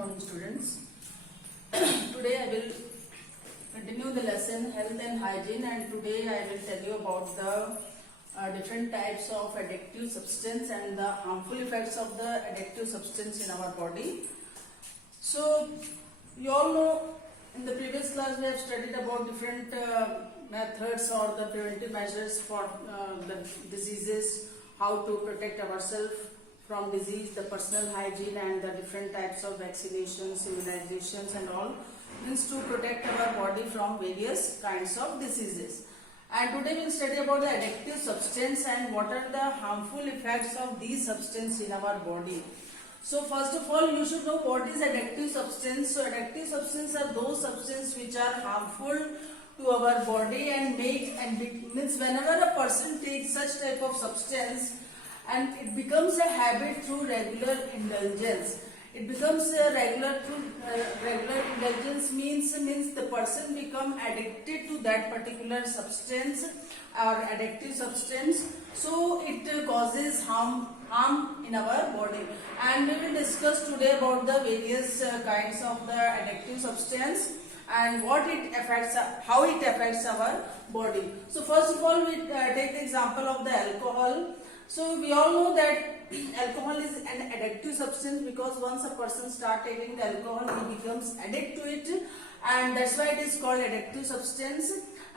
morning, students. Today I will continue the lesson Health and Hygiene, and today I will tell you about the different types of addictive substance and the harmful effects of the addictive substance in our body. So you all know in the previous class we have studied about different methods or the preventive measures for the diseases, how to protect ourselves from disease, the personal hygiene and the different types of vaccinations, immunizations and all means to protect our body from various kinds of diseases. And today we will study about the addictive substance and what are the harmful effects of these substances in our body. So first of all, you should know what is addictive substance. So addictive substances are those substances which are harmful to our body and means whenever a person takes such type of substance and it becomes a habit through regular indulgence. It becomes a regular indulgence means the person become addicted to that particular substance or addictive substance. So it causes harm in our body. And we will discuss today about the various kinds of the addictive substance and what it affects, how it affects our body. So first of all, we take the example of the alcohol. So we all know that alcohol is an addictive substance because once a person starts taking the alcohol, he becomes addicted to it, and that's why it is called addictive substance.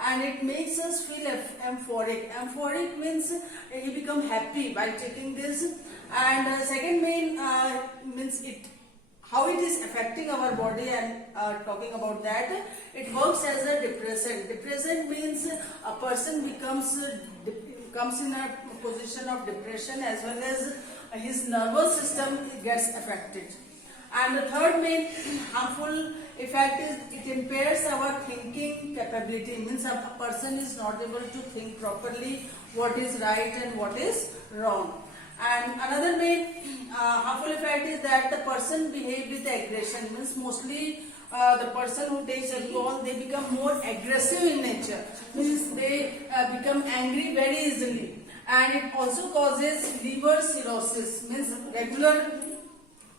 And it makes us feel euphoric. Euphoric means you become happy by taking this. And second main means how it is affecting our body, and talking about that, it works as a depressant. Depressant means a person comes in a position of depression as well as his nervous system gets affected. And the third main harmful effect is it impairs our thinking capability, means a person is not able to think properly what is right and what is wrong. And another main harmful effect is that the person behaves with aggression, means mostly the person who takes alcohol, they become more aggressive in nature, means they become angry very easily. And it also causes liver cirrhosis, means regular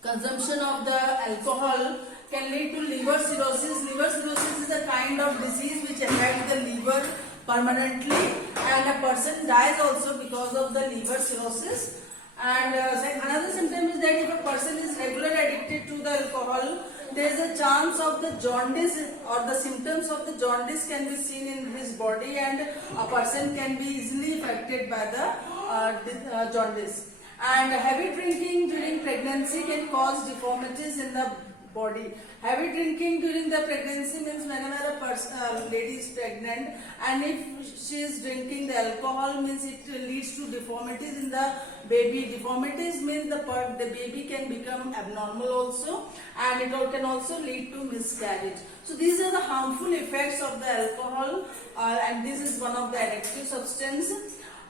consumption of the alcohol can lead to liver cirrhosis. Liver cirrhosis is a kind of disease which affects the liver permanently, and a person dies also because of the liver cirrhosis. And another symptom is that if a person is regularly addicted to the alcohol, there is a chance of the jaundice or the symptoms of the jaundice can be seen in his body, and a person can be easily affected by the jaundice. And heavy drinking during pregnancy can cause deformities in the body. Heavy drinking during the pregnancy means whenever a lady is pregnant and if she is drinking the alcohol, means it leads to deformities in the baby. Deformities means the baby can become abnormal also, and it can also lead to miscarriage. So these are the harmful effects of the alcohol, and this is one of the addictive substance.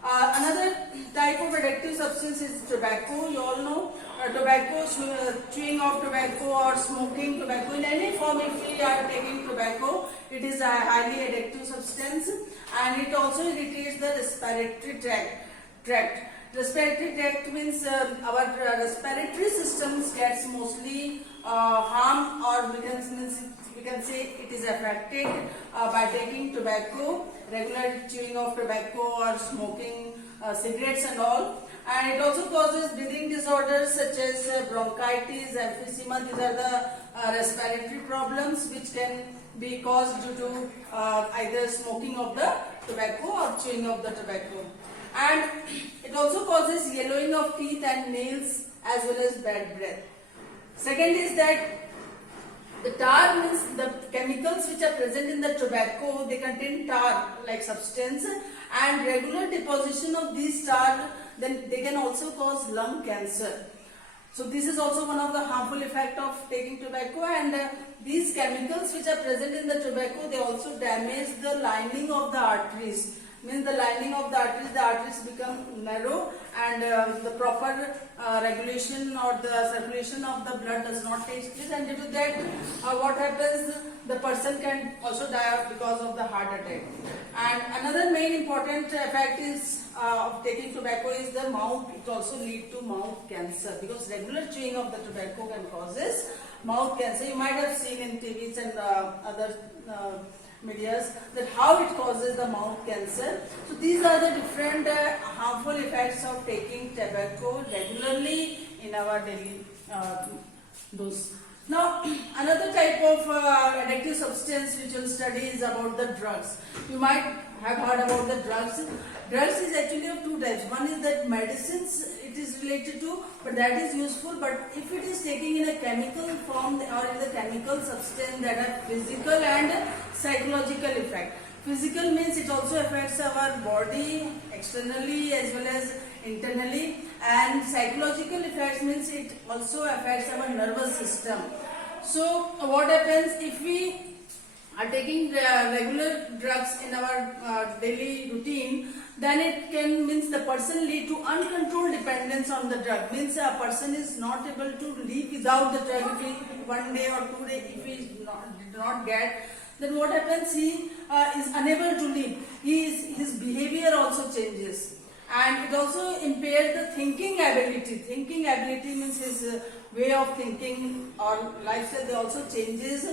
Another type of addictive substance is tobacco. You all know tobacco, chewing of tobacco or smoking tobacco in any form. If we are taking tobacco, it is a highly addictive substance, and it also irritates the respiratory tract. Respiratory tract means our respiratory systems gets mostly harmed, or we can say it is affected by taking tobacco, regular chewing of tobacco or smoking cigarettes and all. And it also causes breathing disorders such as bronchitis, emphysema. These are the respiratory problems which can be caused due to either smoking of the tobacco or chewing of the tobacco. And it also causes yellowing of teeth and nails as well as bad breath. Second is that the tar means the chemicals which are present in the tobacco, they contain tar like substance, and regular deposition of these tar, then they can also cause lung cancer. So this is also one of the harmful effect of taking tobacco. And these chemicals which are present in the tobacco, they also damage the lining of the arteries, means the lining of the arteries become narrow, and the proper regulation or the circulation of the blood does not take place, and due to that what happens, the person can also die because of the heart attack. And another main important effect is of taking tobacco is the mouth. It also lead to mouth cancer, because regular chewing of the tobacco can causes mouth cancer. You might have seen in TVs and other medias that how it causes the mouth cancer. So these are the different harmful effects of taking tobacco regularly in our daily dose. Now another type of addictive substance which we'll study is about the drugs. You might have heard about the drugs. Drugs is actually of two types. One is that medicines it is related to, but that is useful. But if it is taking in a chemical form or in the chemical substance that have physical and psychological effect. Physical means it also affects our body externally as well as internally, and psychological effects means it also affects our nervous system. So what happens if we are taking regular drugs in our daily routine, then it can means the person lead to uncontrolled dependence on the drug. Means a person is not able to live without the drug. If he, 1 day or 2 days if he did not get, then what happens, he is unable to live. His behavior also changes, and it also impairs the thinking ability. Thinking ability means his way of thinking or lifestyle also changes,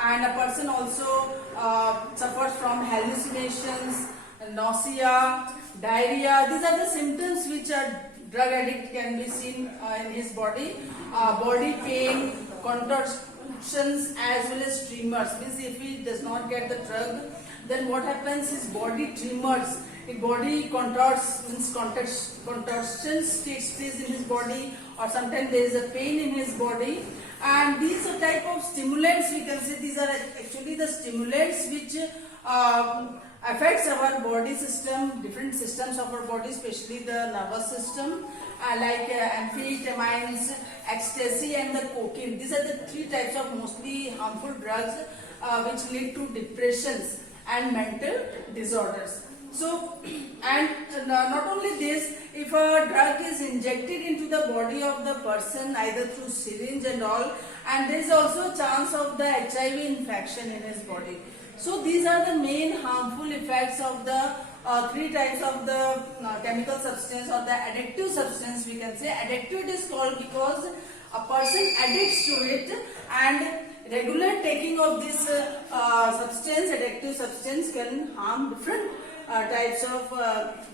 and a person also suffers from hallucinations, nausea, diarrhea. These are the symptoms which a drug addict can be seen in his body. Body pain, contortions as well as tremors. Means if he does not get the drug, then what happens, his body tremors. His body contorts, means contortions takes place in his body, or sometimes there is a pain in his body. And these are type of stimulants, we can say these are actually the stimulants which affects our body system, different systems of our body, especially the nervous system, like amphetamines, ecstasy and the cocaine. These are the three types of mostly harmful drugs which lead to depressions and mental disorders. So, and not only this, if a drug is injected into the body of the person either through syringe and all, and there is also a chance of the HIV infection in his body. So these are the main harmful effects of the three types of the chemical substance or the addictive substance, we can say. Addictive it is called because a person addicts to it, and regular taking of this substance, addictive substance, can harm different types of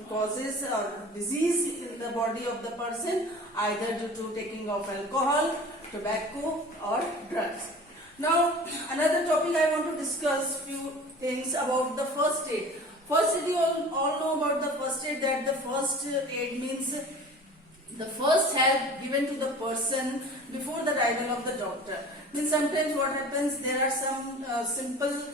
causes or disease in the body of the person, either due to taking of alcohol, tobacco or drugs. Now another topic I want to discuss few things about the first aid. First aid, you all know about the first aid, that the first aid means the first help given to the person before the arrival of the doctor. Means sometimes what happens, there are some simple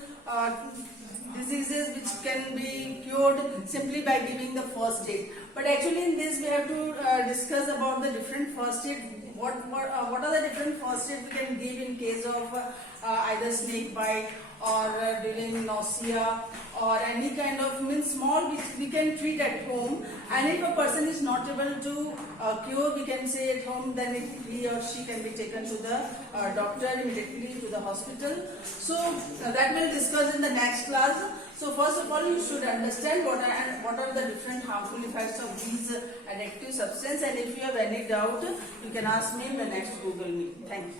diseases which can be cured simply by giving the first aid. But actually in this we have to discuss about the different first aid. What are the different first aid we can give in case of either snake bite or during nausea or any kind of means small which we can treat at home, and if a person is not able to cure, we can say at home, then he or she can be taken to the doctor immediately, to the hospital. So that we'll discuss in the next class. So first of all, you should understand what are the different harmful effects of these addictive substances, and if you have any doubt, you can ask me in the next Google Meet. Thank you.